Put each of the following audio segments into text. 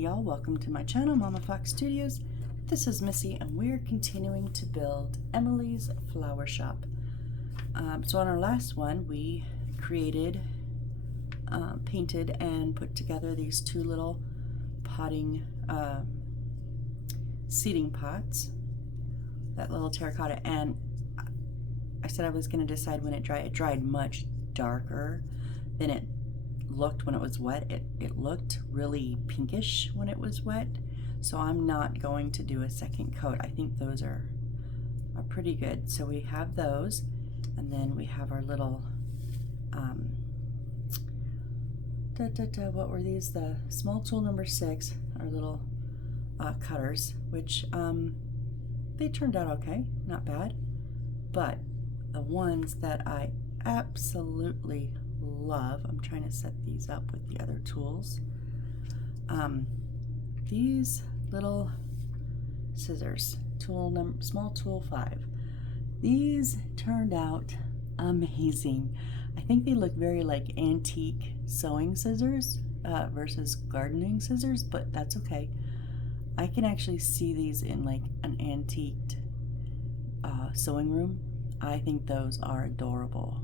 Y'all, welcome to my channel, Mama Fox Studios. This is Missy, and we're continuing to build Emily's Flower Shop. So on our last one, we created, painted, and put together these two little potting seeding pots. That little terracotta, and I said I was going to decide when it dried. It dried much darker than it looked when it was wet. It looked really pinkish when it was wet, so I'm not going to do a second coat. I think those are pretty good. So we have those, and then we have our little what were these? The small tool number 6, our little cutters, which they turned out okay, not bad. But the ones that I absolutely love, I'm trying to set these up with the other tools. These little scissors, small tool 5. These turned out amazing. I think they look very like antique sewing scissors versus gardening scissors, but that's okay. I can actually see these in like an antiqued sewing room. I think those are adorable.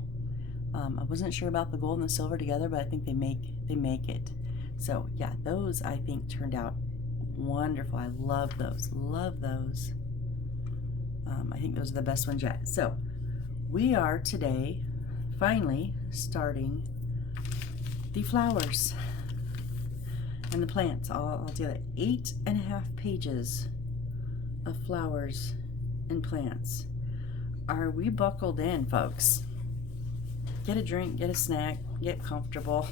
I wasn't sure about the gold and the silver together, but I think they make it. So yeah, those I think turned out wonderful. I love those. Love those. I think those are the best ones yet. So we are today finally starting the flowers and the plants all together. 8.5 pages of flowers and plants. Are we buckled in, folks? Get a drink, get a snack, get comfortable.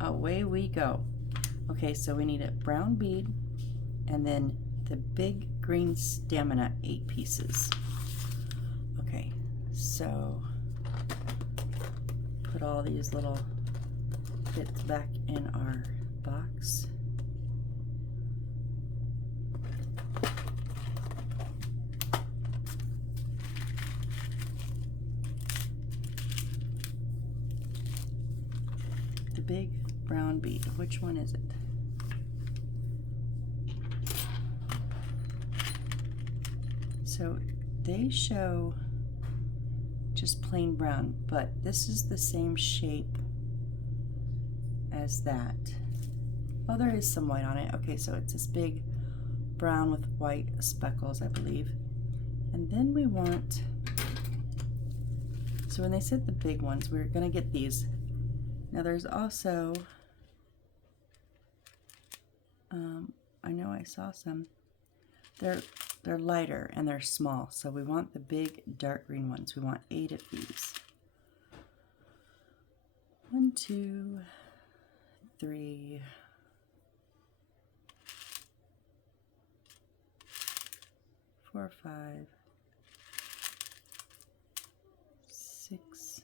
Away we go. Okay, so we need a brown bead and then the big green stamina, 8 pieces. Okay, so put all these little bits back in our box. The big brown bead, which one is it? So they show just plain brown, but this is the same shape as that. Oh, there is some white on it. Okay, so it's this big brown with white speckles, I believe. And then we want, so when they said the big ones, we're gonna get these. Now there's also, I know I saw some, they're lighter and they're small, so we want the big dark green ones. We want 8 of these. 1, 2, 3, 4, 5, 6,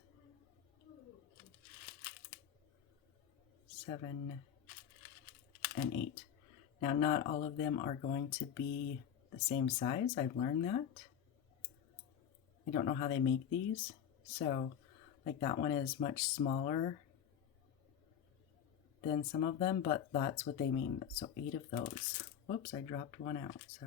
7, and 8. Now, not all of them are going to be the same size. I've learned that. I don't know how they make these. So, like that one is much smaller than some of them, but that's what they mean. So 8 of those. Whoops, I dropped one out. So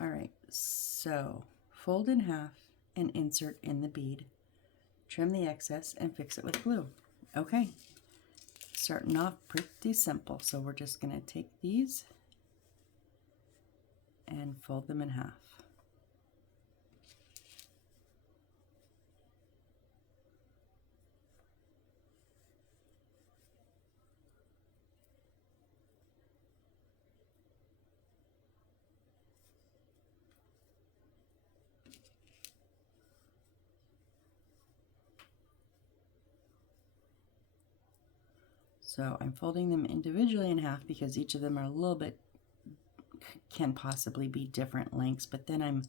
all right, so fold in half and insert in the bead. Trim the excess and fix it with glue. Okay, starting off pretty simple. So we're just gonna take these and fold them in half. So I'm folding them individually in half because each of them are a little bit, can possibly be different lengths, but then I'm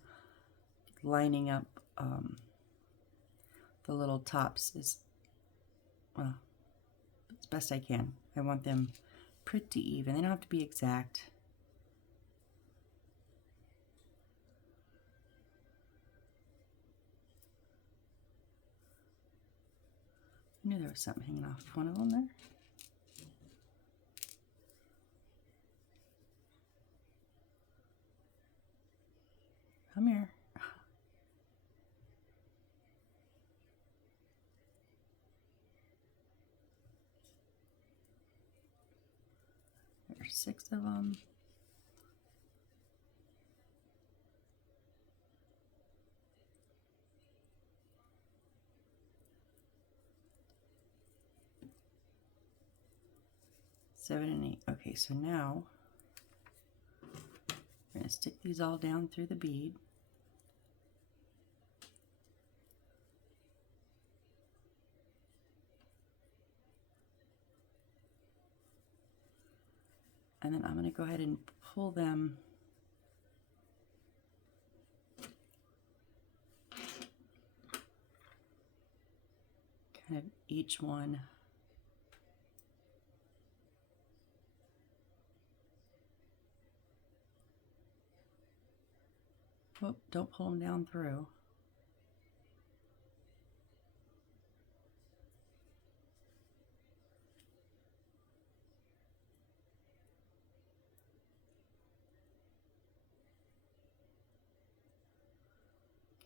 lining up the little tops as best I can. I want them pretty even. They don't have to be exact. I knew there was something hanging off one of them there. Come here. There's 6 of them. Seven and 8. Okay, so now we're going to stick these all down through the bead. And then I'm going to go ahead and pull them kind of each one whoop, don't pull them down through.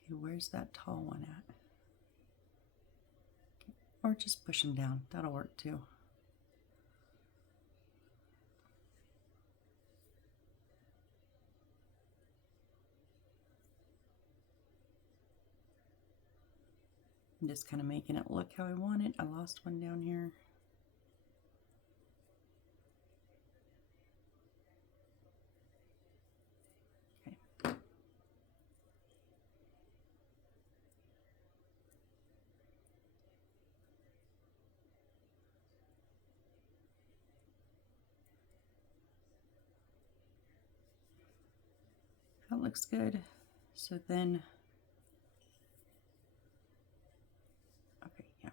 Okay, where's that tall one at? Okay. Or just push them down, that'll work too. I'm just kind of making it look how I want it. I lost one down here. Okay. That looks good. So then, okay, yeah.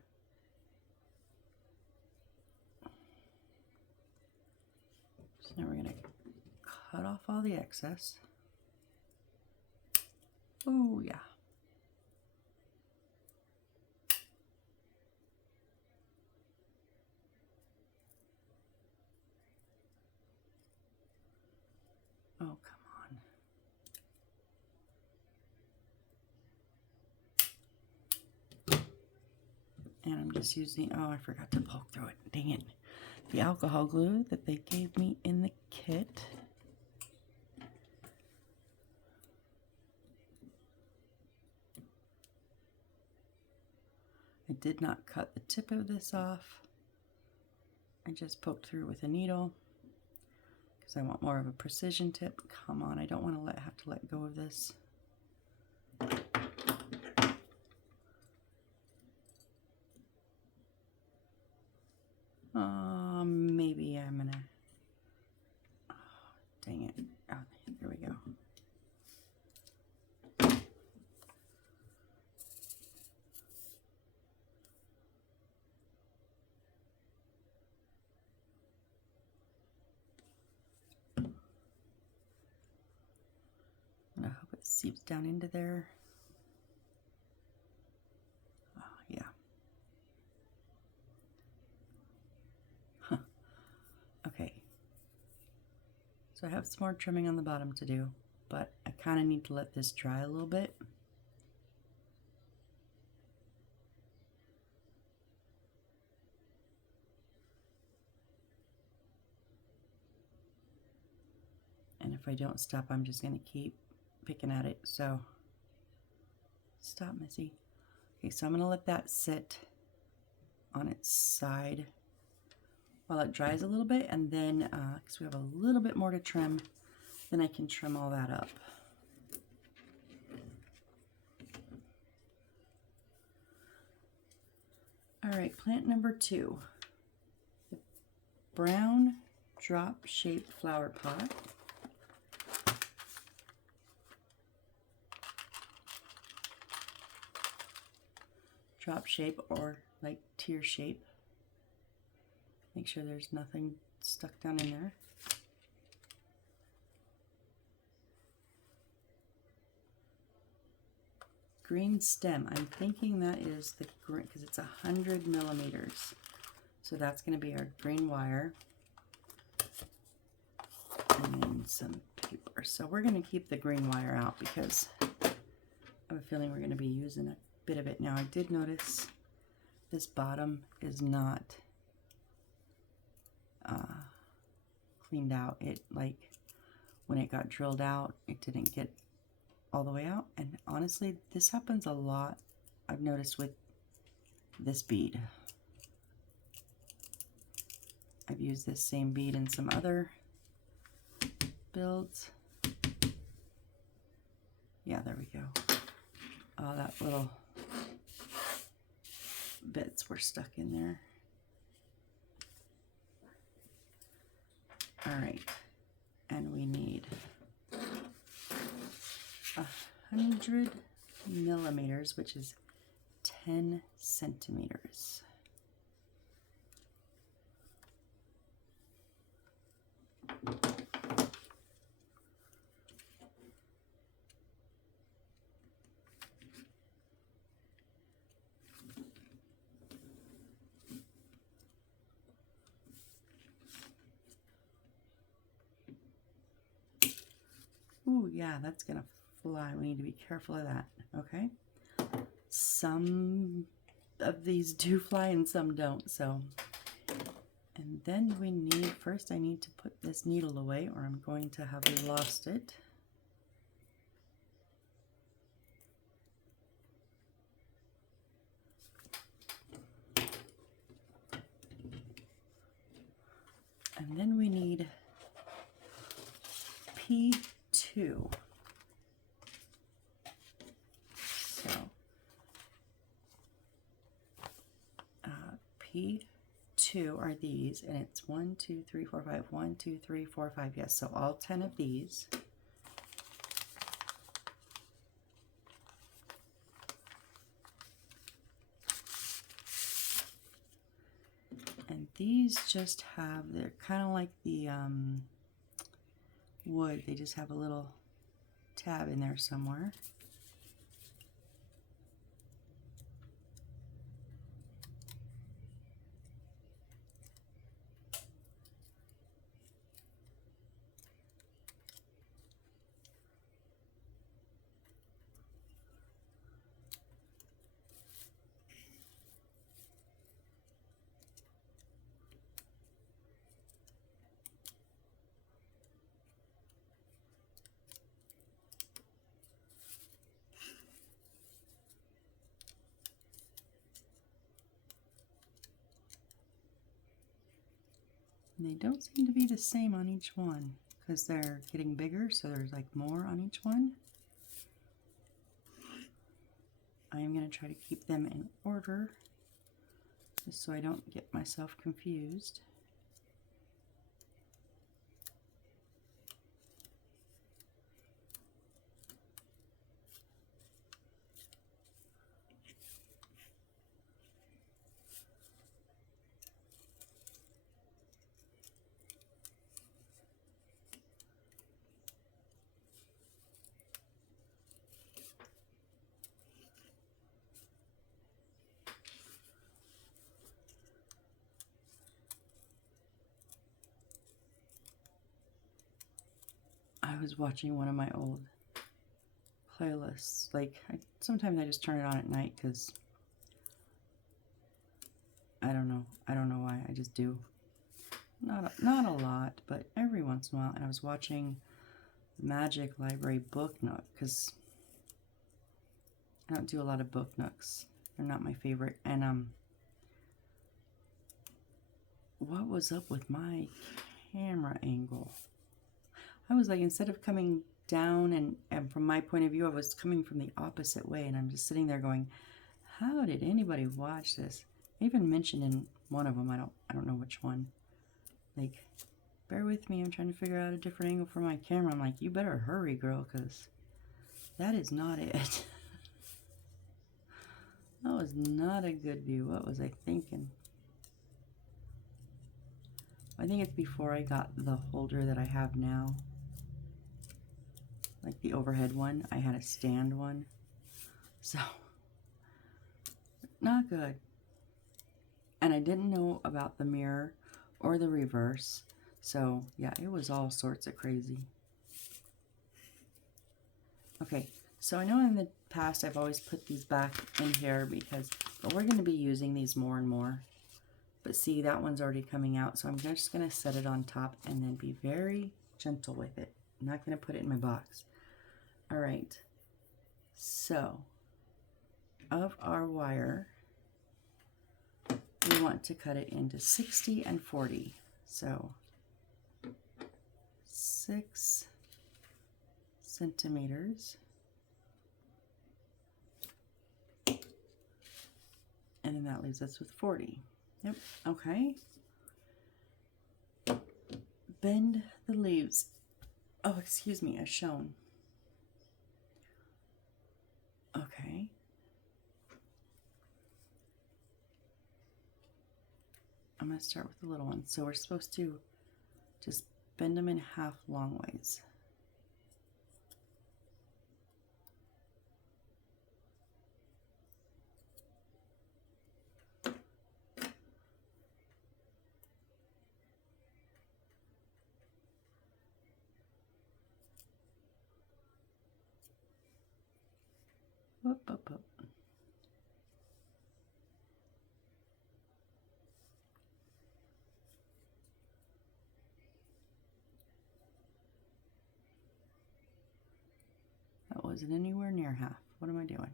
So now we're going to cut off all the excess. Oh, yeah. Oh, come on. And I'm just using, oh, I forgot to poke through it. Dang it. The alcohol glue that they gave me in the kit. I did not cut the tip of this off. I just poked through with a needle because I want more of a precision tip. Come on, I don't want to have to let go of this. Maybe I'm gonna, oh, dang it. Oh, there we go. And I hope it seeps down into there. Oh, yeah. Huh. Okay. So I have some more trimming on the bottom to do, but I kind of need to let this dry a little bit. And if I don't stop, I'm just going to keep picking at it. So stop, Missy. Okay, so I'm going to let that sit on its side while it dries a little bit, and then because we have a little bit more to trim, then I can trim all that up. All right, plant number 2, the brown drop-shaped flower pot. Drop shape or like tear shape. Make sure there's nothing stuck down in there. green stem. I'm thinking that is the green, because it's 100 millimeters. So that's going to be our green wire. And then some paper. So we're going to keep the green wire out because I have a feeling we're going to be using a bit of it. Now I did notice this bottom is not cleaned out. It, like, when it got drilled out, it didn't get all the way out. And honestly, this happens a lot, I've noticed, with this bead. I've used this same bead in some other builds. Yeah, there we go. Oh, that little bits were stuck in there. All right, and we need 100 millimeters, which is 10 centimeters. Ooh, yeah, that's gonna fly. We need to be careful of that, okay? Some of these do fly and some don't, so. And then we need, first I need to put this needle away or I'm going to have lost it. And then we need P2. So P2 are these, and it's 1, 2, 3, 4, 5. 1, 2, 3, 4, 5. Yes, so all 10 of these. And these just have, they're kind of like the wood. They just have a little tab in there somewhere. And they don't seem to be the same on each one because they're getting bigger, so there's like more on each one. I am going to try to keep them in order just so I don't get myself confused. I was watching one of my old playlists. Like, sometimes I just turn it on at night because I don't know why. I just do. Not a lot, but every once in a while. And I was watching Magic Library Book Nook because I don't do a lot of book nooks. They're not my favorite. And what was up with my camera angle? I was like, instead of coming down and from my point of view, I was coming from the opposite way, and I'm just sitting there going, how did anybody watch this? I even mentioned in one of them, I don't know which one, like, bear with me, I'm trying to figure out a different angle for my camera. I'm like, you better hurry, girl, because that is not it. That was not a good view. What was I thinking? I think it's before I got the holder that I have now. Like the overhead one, I had a stand one. So, not good. And I didn't know about the mirror or the reverse. So, yeah, it was all sorts of crazy. Okay, so I know in the past I've always put these back in here but we're going to be using these more and more. But see, that one's already coming out, so I'm just going to set it on top and then be very gentle with it. I'm not going to put it in my box. All right, so of our wire, we want to cut it into 60 and 40. So 6 centimeters. And then that leaves us with 40. Yep, okay. Bend the leaves. Oh, excuse me, as shown. Okay. I'm going to start with the little one. So we're supposed to just bend them in half long ways. Whoop, whoop, whoop. That wasn't anywhere near half. What am I doing?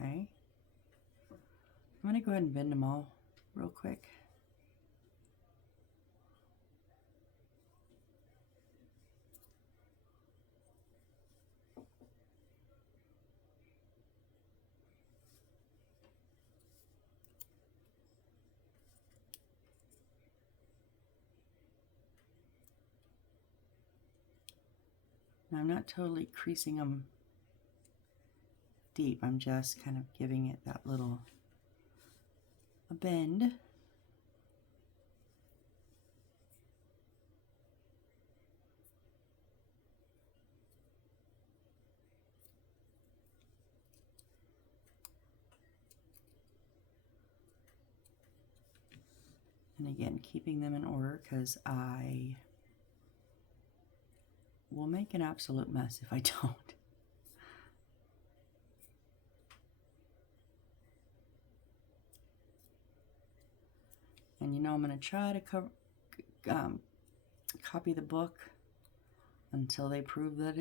Okay. I'm going to go ahead and bend them all real quick. Now, I'm not totally creasing them deep. I'm just kind of giving it that little a bend. And again, keeping them in order because I will make an absolute mess if I don't. And you know, I'm going to try to copy the book until they prove that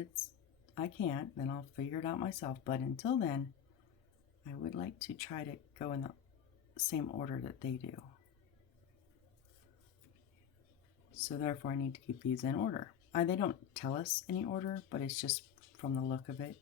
I can't. Then I'll figure it out myself. But until then, I would like to try to go in the same order that they do. So therefore, I need to keep these in order. They don't tell us any order, but it's just from the look of it.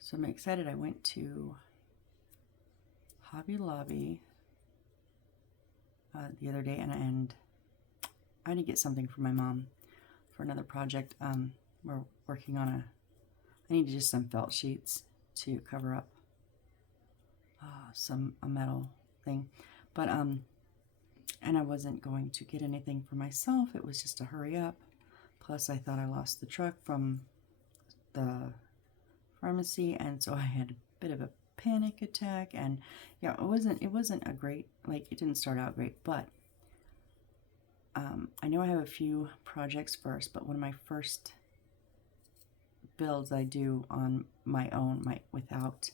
So I'm excited. I went to Hobby Lobby the other day, and I had to get something for my mom for another project. We're working on I needed just some felt sheets to cover up a metal thing, but and I wasn't going to get anything for myself. It was just a hurry up. Plus, I thought I lost the truck from the pharmacy, and so I had a bit of a panic attack. And yeah, it wasn't a great, like, it didn't start out great, but I know I have a few projects first, but one of my first builds I do on my own, without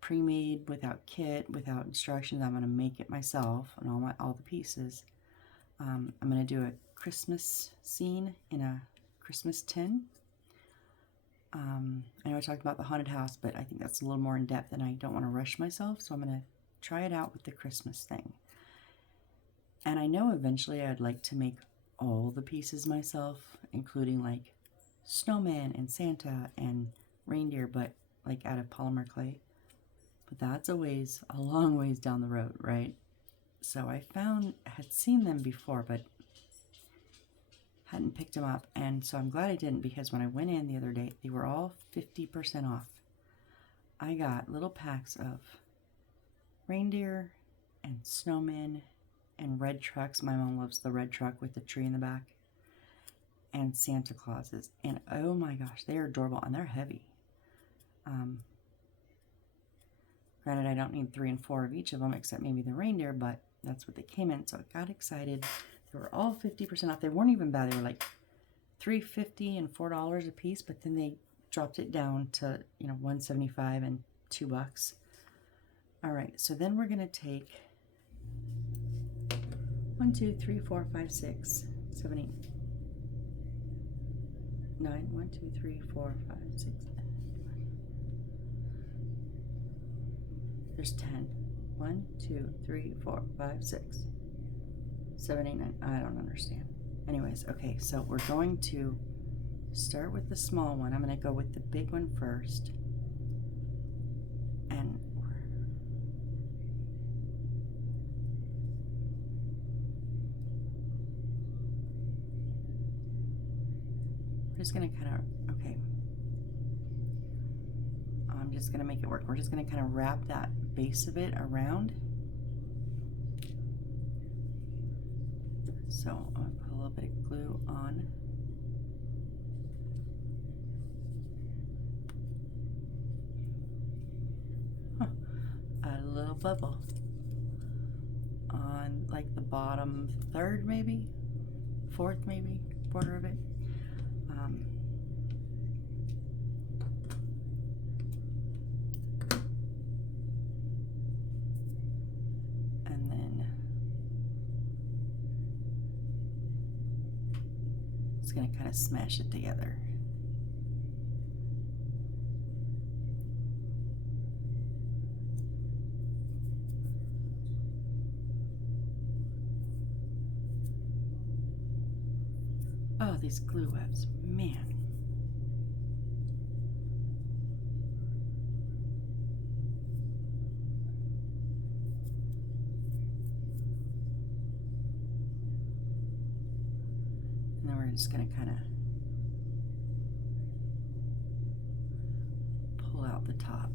pre-made, without kit, without instructions. I'm going to make it myself and all the pieces. I'm going to do a Christmas scene in a Christmas tin. I know I talked about the haunted house, but I think that's a little more in depth and I don't want to rush myself, so I'm going to try it out with the Christmas thing. And I know eventually I'd like to make all the pieces myself, including like snowman and Santa and reindeer, but like out of polymer clay. But that's a long ways down the road, right? So I had seen them before, but hadn't picked them up. And so I'm glad I didn't, because when I went in the other day, they were all 50% off. I got little packs of reindeer and snowmen and red trucks. My mom loves the red truck with the tree in the back. And Santa Clauses. And oh my gosh, they are adorable and they're heavy. Granted, I don't need 3 and 4 of each of them, except maybe the reindeer, but that's what they came in. So I got excited. They were all 50% off. They weren't even bad. They were like $3.50 and $4 a piece, but then they dropped it down to, $1.75 and $2. All right, so then we're gonna take 1, 2, 3, 4, 5, 6, 7, 8, 9. 1, 2, 3, 4, 5, 6. There's 10. 1, 2, 3, 4, 5, 6, 7, 8, 9. I don't understand. Anyways, okay, so we're going to start with the small one. I'm going to go with the big one first. And we're just going to kind of, okay. I'm just going to make it work. We're just going to kind of wrap that base of it around. So I'm going to put a little bit of glue on. A little bubble on like the bottom third, maybe fourth, maybe quarter of it. And then it's going to kind of smash it together. Oh, these glue webs, man. And then we're just going to kind of pull out the top.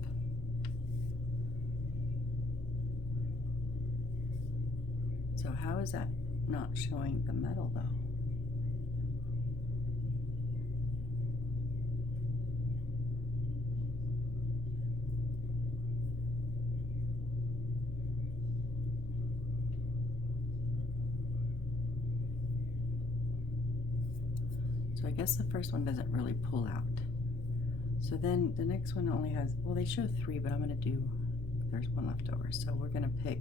So how is that not showing the metal though? So I guess the first one doesn't really pull out. So then the next one only has, well, they show 3, but I'm going to do, there's one left over. So we're going to pick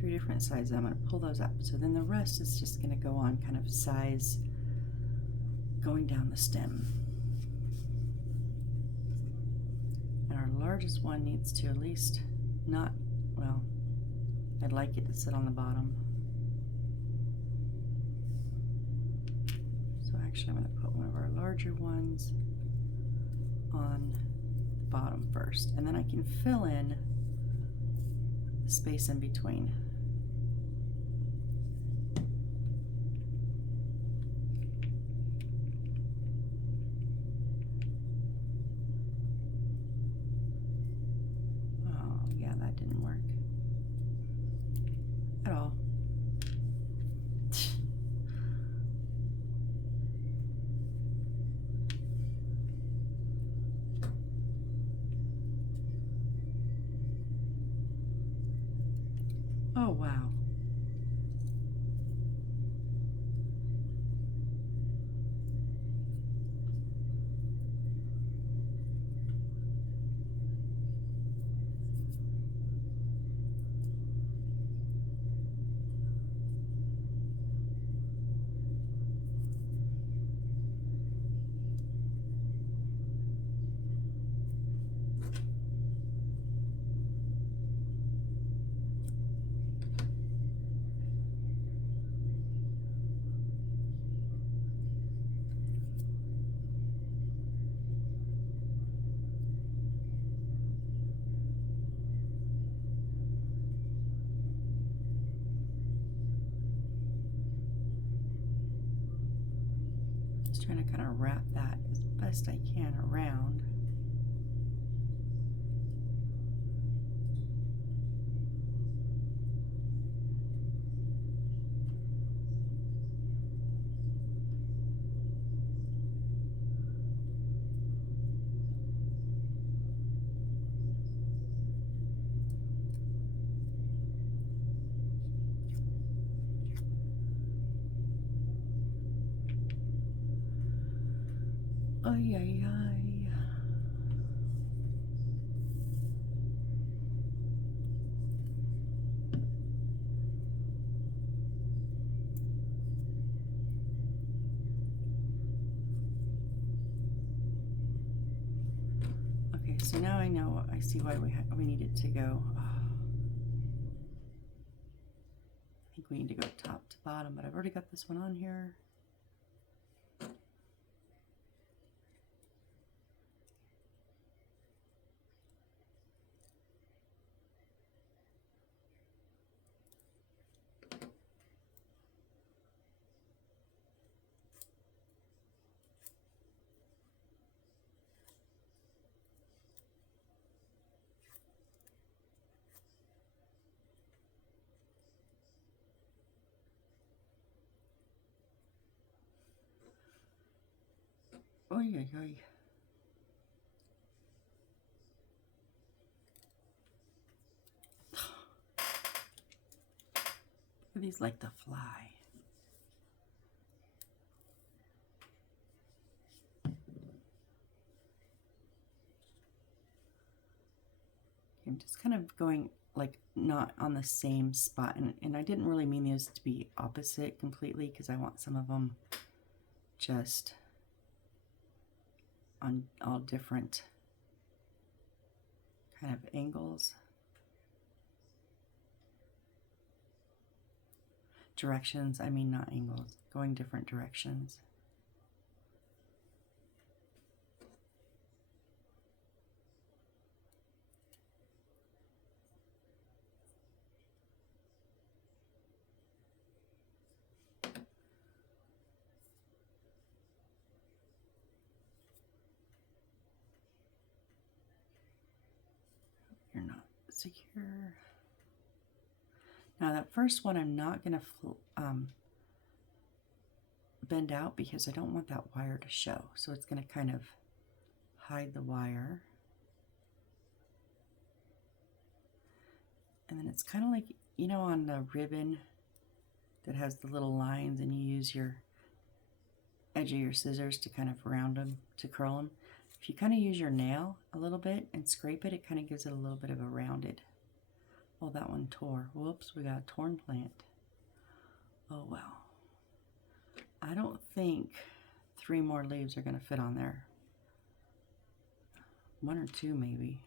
3 different sizes. I'm going to pull those up. So then the rest is just going to go on kind of size going down the stem. And our largest one needs to at least not, well, I'd like it to sit on the bottom. So actually I'm going to put one of our larger ones on the bottom first, and then I can fill in the space in between. Oh yeah, that didn't work at all. Oh, wow. Just trying to kind of wrap that as best I can around. Ay, ay, ay. Okay, so now I know, I see why we need it to go. I think we need to go top to bottom, but I've already got this one on here. Oy, oy, oy. These like to fly. I'm just kind of going like not on the same spot, and I didn't really mean those to be opposite completely because I want some of them just on all different kind of angles. Directions, I mean not angles, going different directions. You're not secure. Now that first one I'm not going to bend out because I don't want that wire to show. So it's going to kind of hide the wire. And then it's kind of like, you know, on the ribbon that has the little lines and you use your edge of your scissors to kind of round them, to curl them. If you kind of use your nail a little bit and scrape it, it kind of gives it a little bit of a rounded. Oh, that one tore. Whoops, we got a torn plant. Oh, well. I don't think 3 more leaves are going to fit on there. 1 or 2 maybe.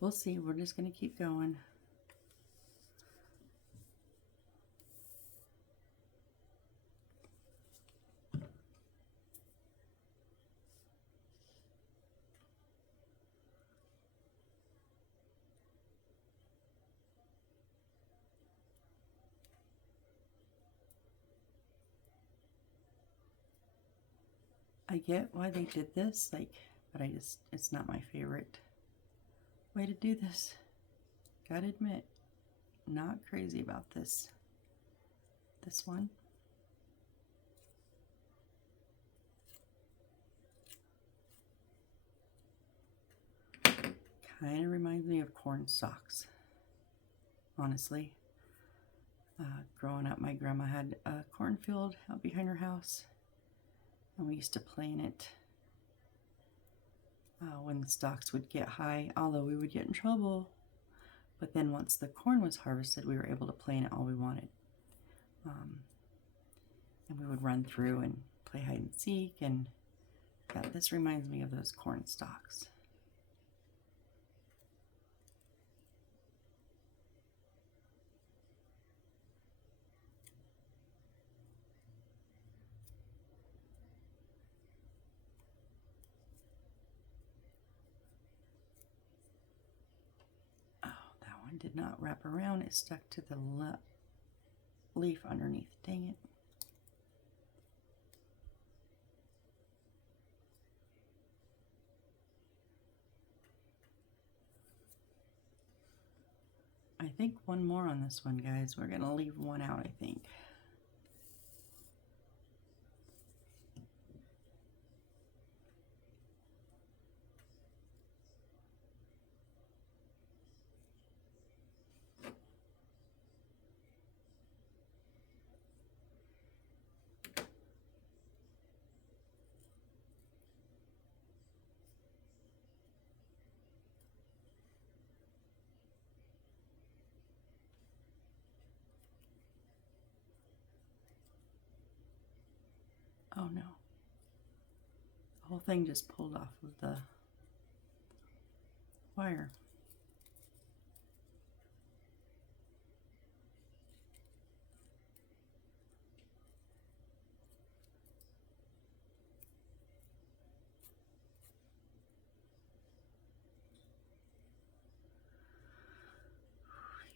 We'll see. We're just going to keep going. I get why they did this, like, but it's not my favorite way to do this. Gotta admit, not crazy about this one. Kind of reminds me of corn stalks, honestly. Growing up, my grandma had a cornfield out behind her house, and we used to play in it when the stalks would get high, although we would get in trouble. But then once the corn was harvested, we were able to play in it all we wanted. And we would run through and play hide and seek, and yeah, this reminds me of those corn stalks. Oh, that one did not wrap around. It stuck to the leaf underneath. Dang it. I think one more on this one, guys. We're gonna leave one out, I think. Oh no. The whole thing just pulled off of the wire.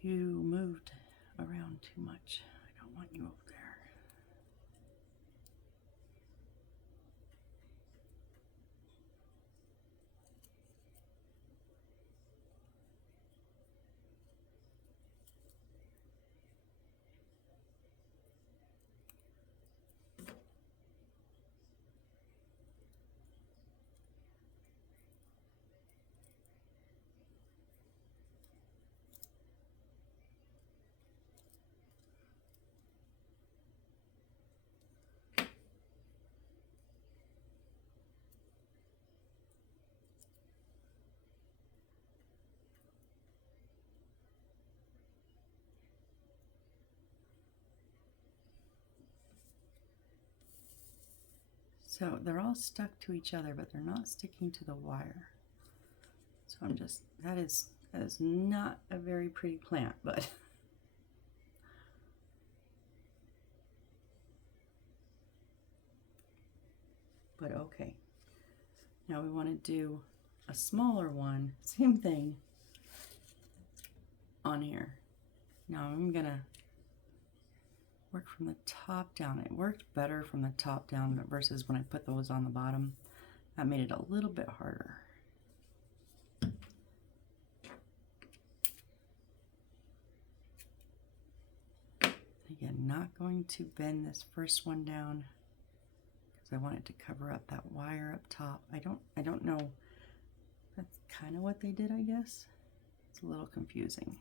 You moved around too much. I don't want you over there. So they're all stuck to each other, but they're not sticking to the wire. So I'm just, that is not a very pretty plant, but okay. Now we want to do a smaller one, same thing on here. Now I'm gonna work from the top down. It worked better from the top down versus when I put those on the bottom. That made it a little bit harder. Again, not going to bend this first one down because I want it to cover up that wire up top. I don't know. That's kind of what they did, I guess. It's a little confusing.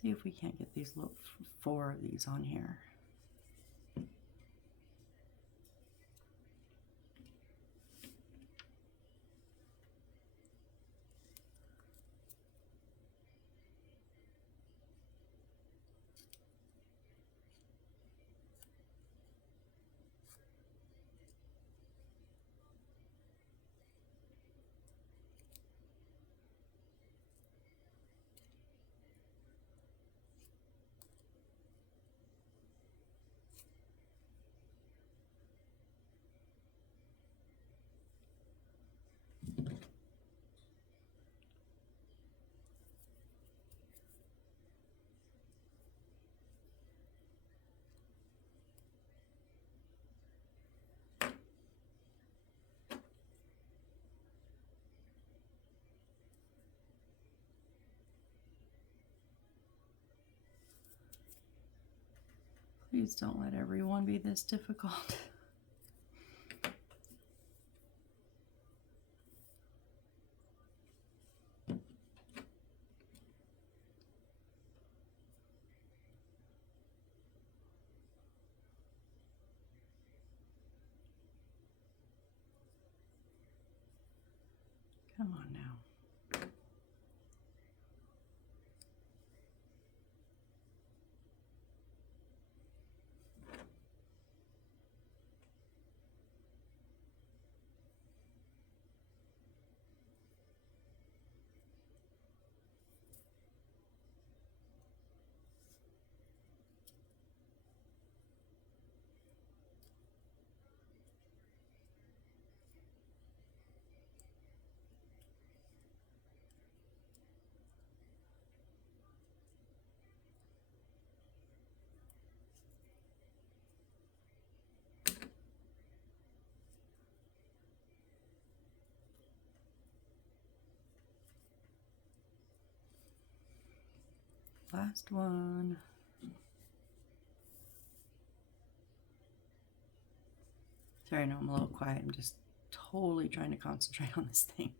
See if we can't get these little 4 of these on here. Please don't let everyone be this difficult. Come on now. Last one. Sorry, I know I'm a little quiet. I'm just totally trying to concentrate on this thing.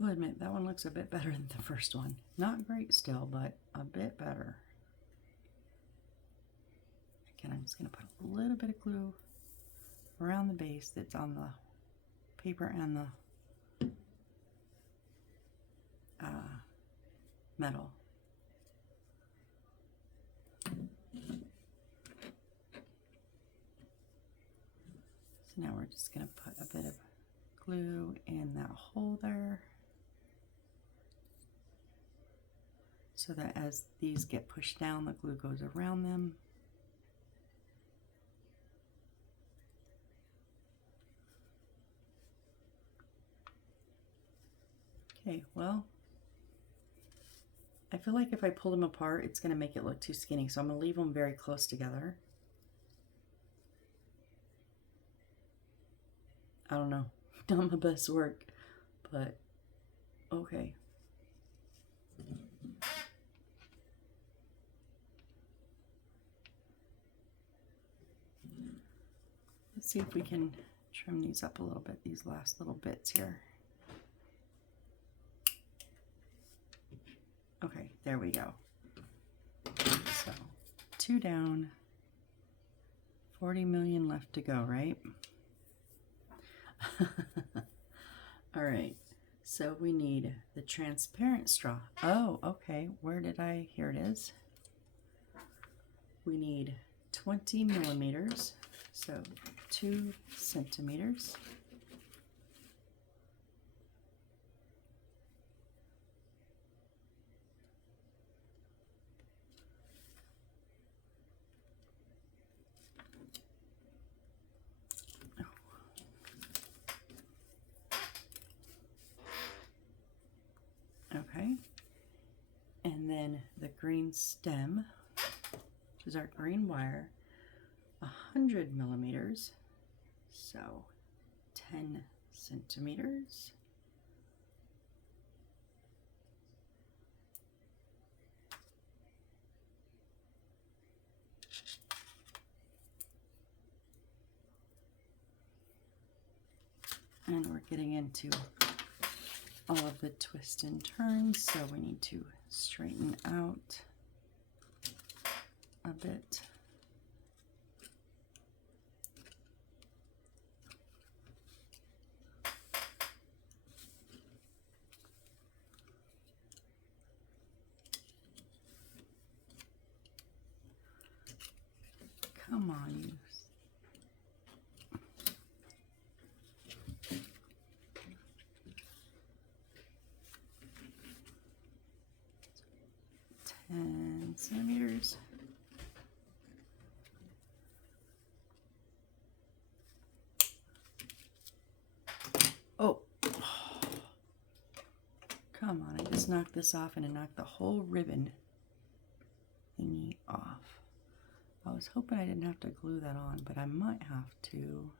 I'll admit, that one looks a bit better than the first one. Not great still, but a bit better. Again, I'm just going to put a little bit of glue around the base that's on the paper and the metal. So now we're just going to put a bit of glue in that hole there, so that as these get pushed down, the glue goes around them. Okay, well, I feel like if I pull them apart, it's going to make it look too skinny, so I'm going to leave them very close together. I don't know, not my best work, but okay. Let's see if we can trim these up a little bit, these last little bits here. Okay, there we go. So 2 down, 40 million left to go, right? All right, so we need the transparent straw. Oh, okay, where did I, here it is. We need 20 millimeters, so 2 centimeters. Okay, and then the green stem, which is our green wire, 100 millimeters, so 10 centimeters. And we're getting into all of the twists and turns, so we need to straighten out a bit. Come on, you. Centimeters. Oh, come on, I just knocked this off and it knocked the whole ribbon thingy off. I was hoping I didn't have to glue that on, but I might have to.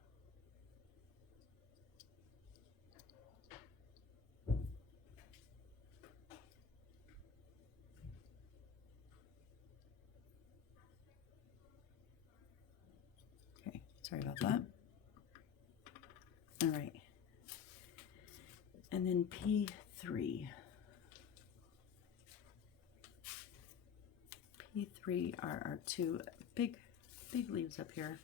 Sorry about that. All right. And then P3. P3 are our two big leaves up here.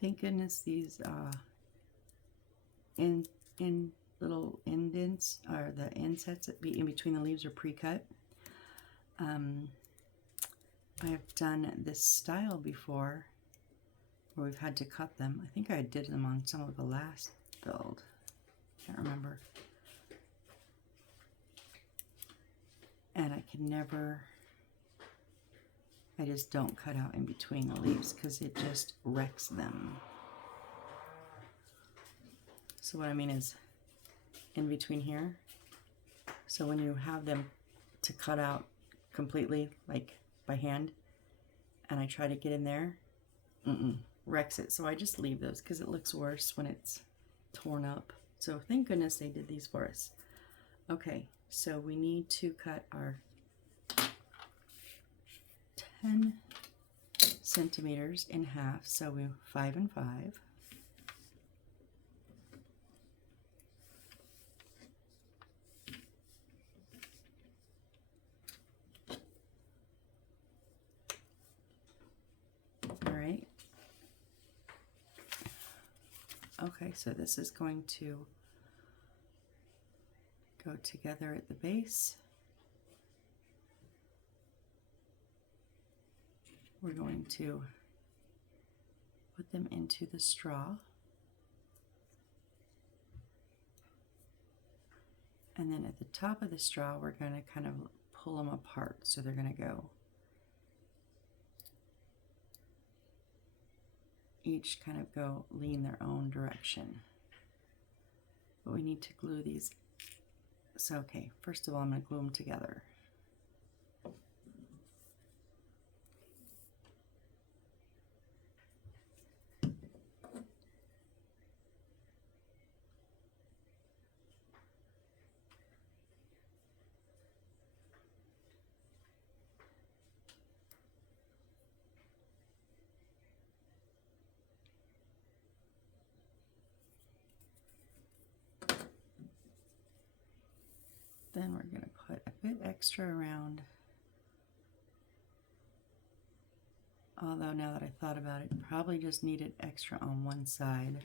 Thank goodness these in little indents, or the insets that be in between the leaves, are pre-cut. I've done this style before where we've had to cut them. I think I did them on some of the last build. Can't remember. And I can never, I just don't cut out in between the leaves because it just wrecks them. So what I mean is in between here. So when you have them to cut out completely, like by hand, and I try to get in there, wrecks it. So I just leave those because it looks worse when it's torn up. So thank goodness they did these for us. Okay, so we need to cut our 10 centimeters in half. So we 5 and 5. All right. Okay, so this is going to go together at the base. We're going to put them into the straw. And then at the top of the straw, we're going to kind of pull them apart. So they're going to go each kind of go lean their own direction. But we need to glue these. So, okay, first of all, I'm going to glue them together. Then we're going to put a bit extra around. Although now that I thought about it, probably just needed extra on one side.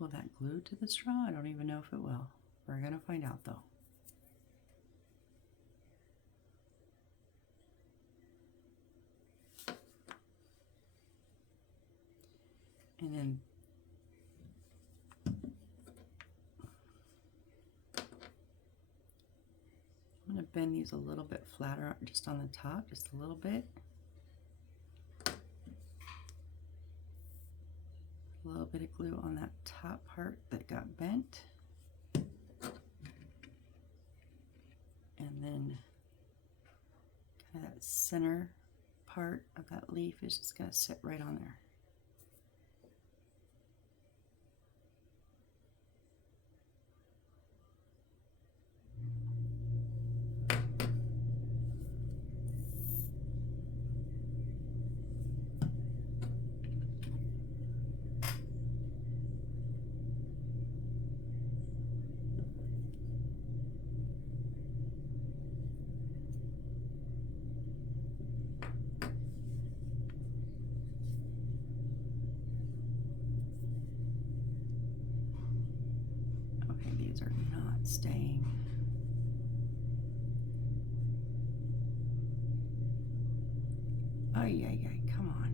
Will that glue to the straw? I don't even know if it will. We're going to find out though. And then I'm going to bend these a little bit flatter just on the top, just a little bit. A little bit of glue on that top part that got bent. And then kind of that center part of that leaf is just going to sit right on there. These are not staying. Ay, ay, ay, come on.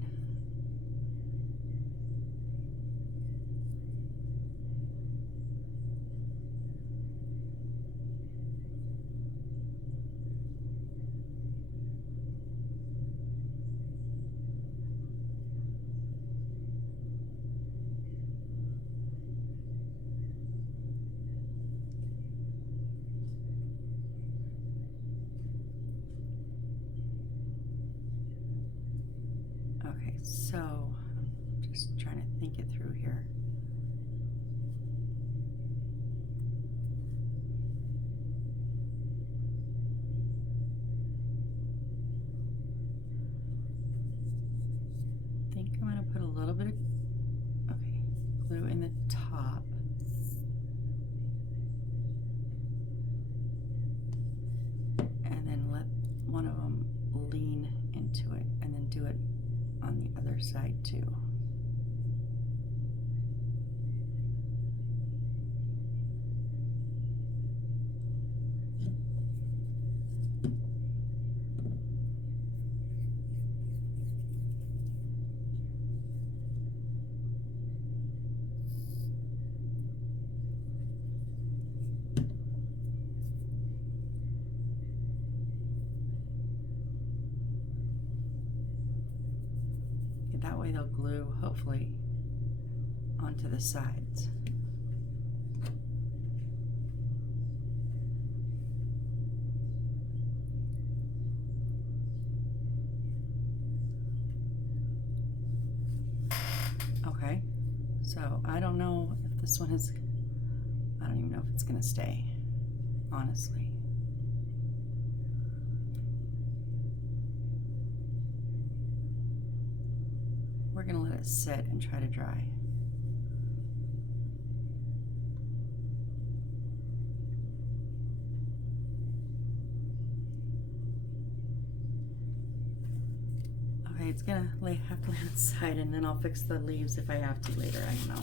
Okay, so I'm just trying to think it through here. I think I'm going to put a little bit of glue in the top. And then let one of them lean into it, and then do it on the other side too. That way they'll glue, hopefully, onto the sides. Okay, so I don't know if this one is, I don't even know if it's gonna stay, honestly. We're gonna let it sit and try to dry. Okay, it's gonna have to lay on its side, and then I'll fix the leaves if I have to later, I don't know.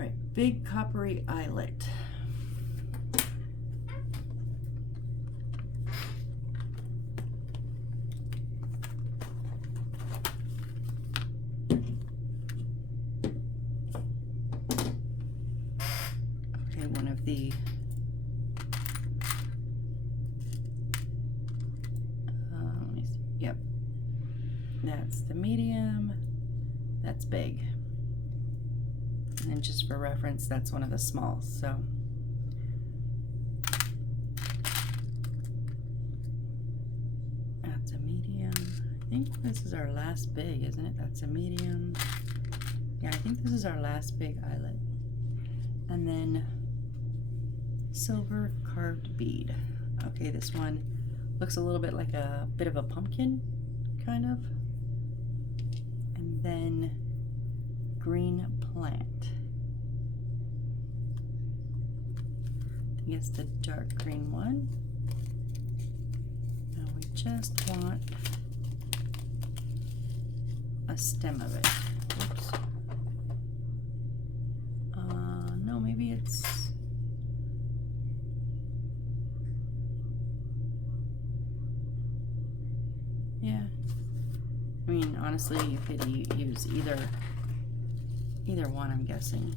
All right, big coppery eyelet. One of the let me see. Yep, that's the medium, that's big, and then just for reference, that's one of the smalls. So that's a medium. I think this is our last big, isn't it? That's a medium. Yeah, I think this is our last big eyelet. And then silver carved bead. Okay, this one looks a little bit like a bit of a pumpkin, kind of. And then green plant. I think it's the dark green one. Now we just want a stem of it. Oops. No, maybe it's, yeah. I mean, honestly, you could use either one, I'm guessing.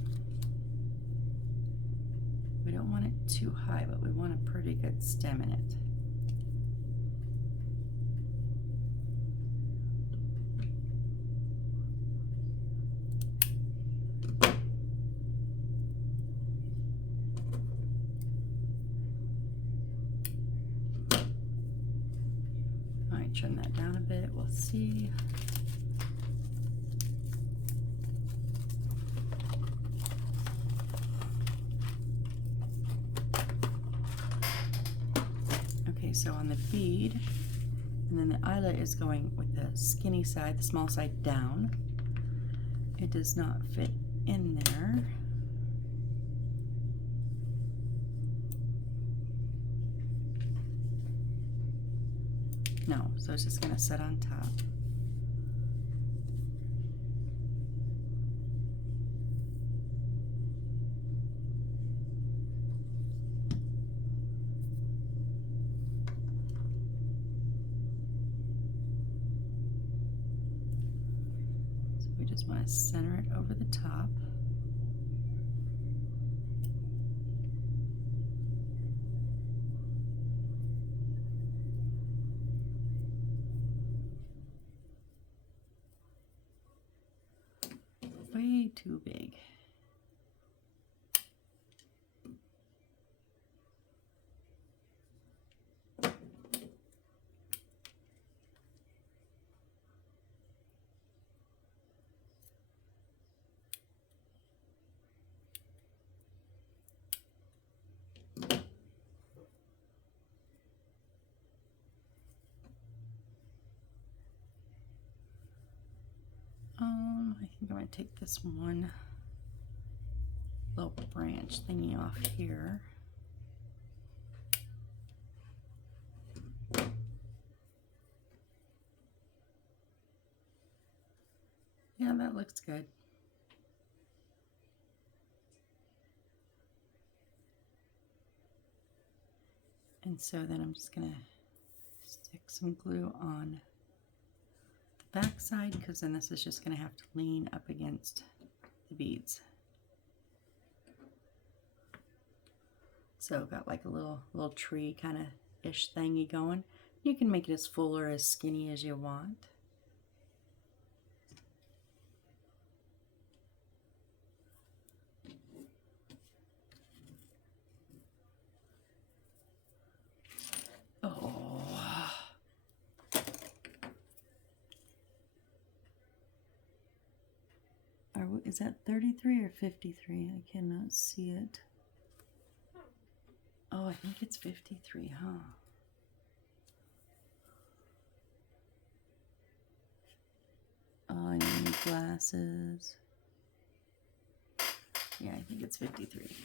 We don't want it too high, but we want a pretty good stem in it. Trim that down a bit, we'll see. Okay, so on the bead, and then the eyelet is going with the skinny side, the small side down. It does not fit in there. No, so it's just going to sit on top. we just want to center it over the top. Way too big. I think I'm going to take this one little branch thingy off here. Yeah, that looks good. And so then I'm just going to stick some glue on the back side, because then this is just going to have to lean up against the beads. So got like a little tree kind of ish thingy going. You can make it as full or as skinny as you want. Is that 33 or 53? I cannot see it. Oh, I think it's 53, huh? Oh, I need glasses. Yeah, I think it's 53.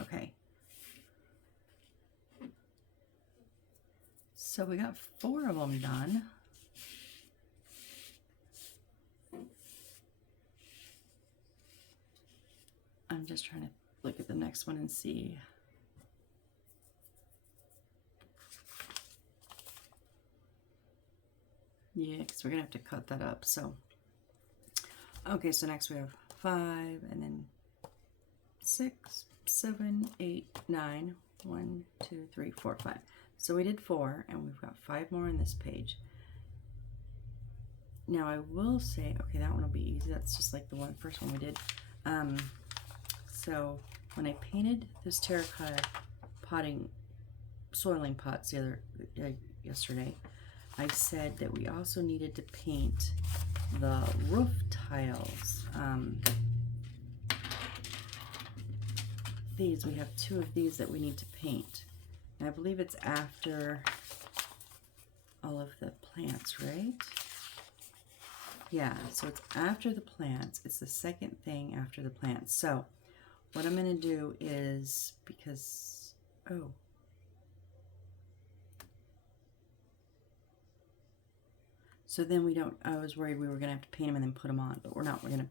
Okay. So we got 4 of them done. I'm just trying to look at the next one and see. Yeah, because we're going to have to cut that up. So, okay, so next we have 5 and then 6, 7, 8, 9. 1, 2, 3, 4, 5. So we did 4 and we've got 5 more on this page. Now I will say, okay, that one will be easy. That's just like the first one we did. So when I painted this terracotta soiling pots yesterday, I said that we also needed to paint the roof tiles. We have 2 of these that we need to paint. And I believe it's after all of the plants, right? Yeah, so it's after the plants. It's the second thing after the plants. So what I'm going to do is, because, so then we don't, I was worried we were going to have to paint them and then put them on, but we're not. We're going to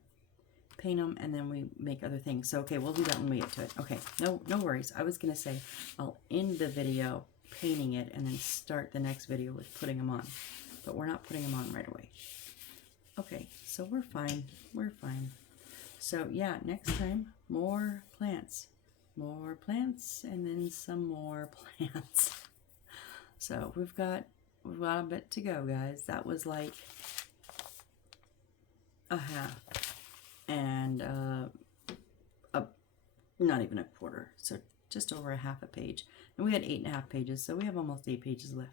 paint them and then we make other things. So, okay, we'll do that when we get to it. Okay, no worries. I was going to say I'll end the video painting it and then start the next video with putting them on, but we're not putting them on right away. Okay, so we're fine. We're fine. So yeah, next time, more plants, and then some more plants. So we've got a bit to go, guys. That was like a half and not even a quarter. So just over a half a page. And we had 8.5 pages, so we have almost 8 pages left.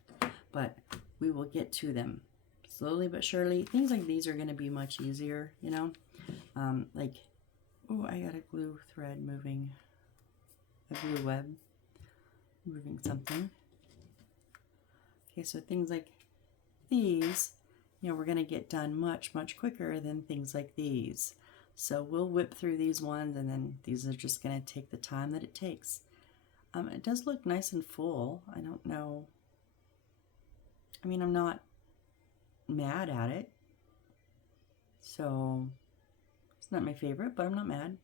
But we will get to them slowly but surely. Things like these are going to be much easier, you know. Like, oh, I got a glue thread moving, a glue web moving something. Okay, so things like these, you know, we're going to get done much quicker than things like these. So we'll whip through these ones, and then these are just going to take the time that it takes. It does look nice and full. I don't know. I mean, I'm not mad at it. So it's not my favorite, but I'm not mad.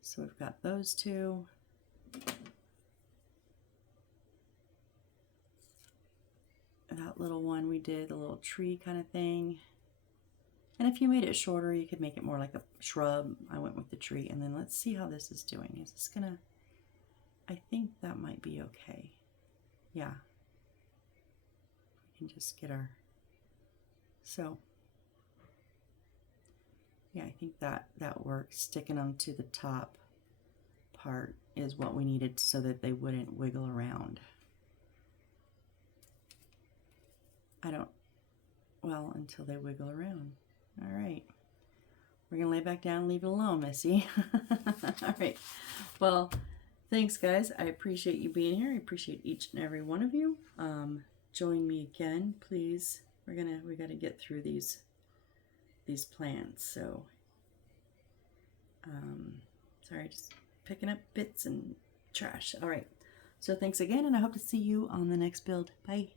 So we've got those 2. That little one we did, the little tree kind of thing. And if you made it shorter, you could make it more like a shrub. I went with the tree. And then let's see how this is doing. Is this gonna, I think that might be okay. Yeah. We can just get our, so yeah, I think that works. Sticking them to the top part is what we needed so that they wouldn't wiggle around. Well, until they wiggle around. All right. We're going to lay it back down and leave it alone, Missy. All right. Well, thanks, guys. I appreciate you being here. I appreciate each and every one of you. Join me again, please. We got to get through these plants. So, sorry, just picking up bits and trash. All right. So thanks again, and I hope to see you on the next build. Bye.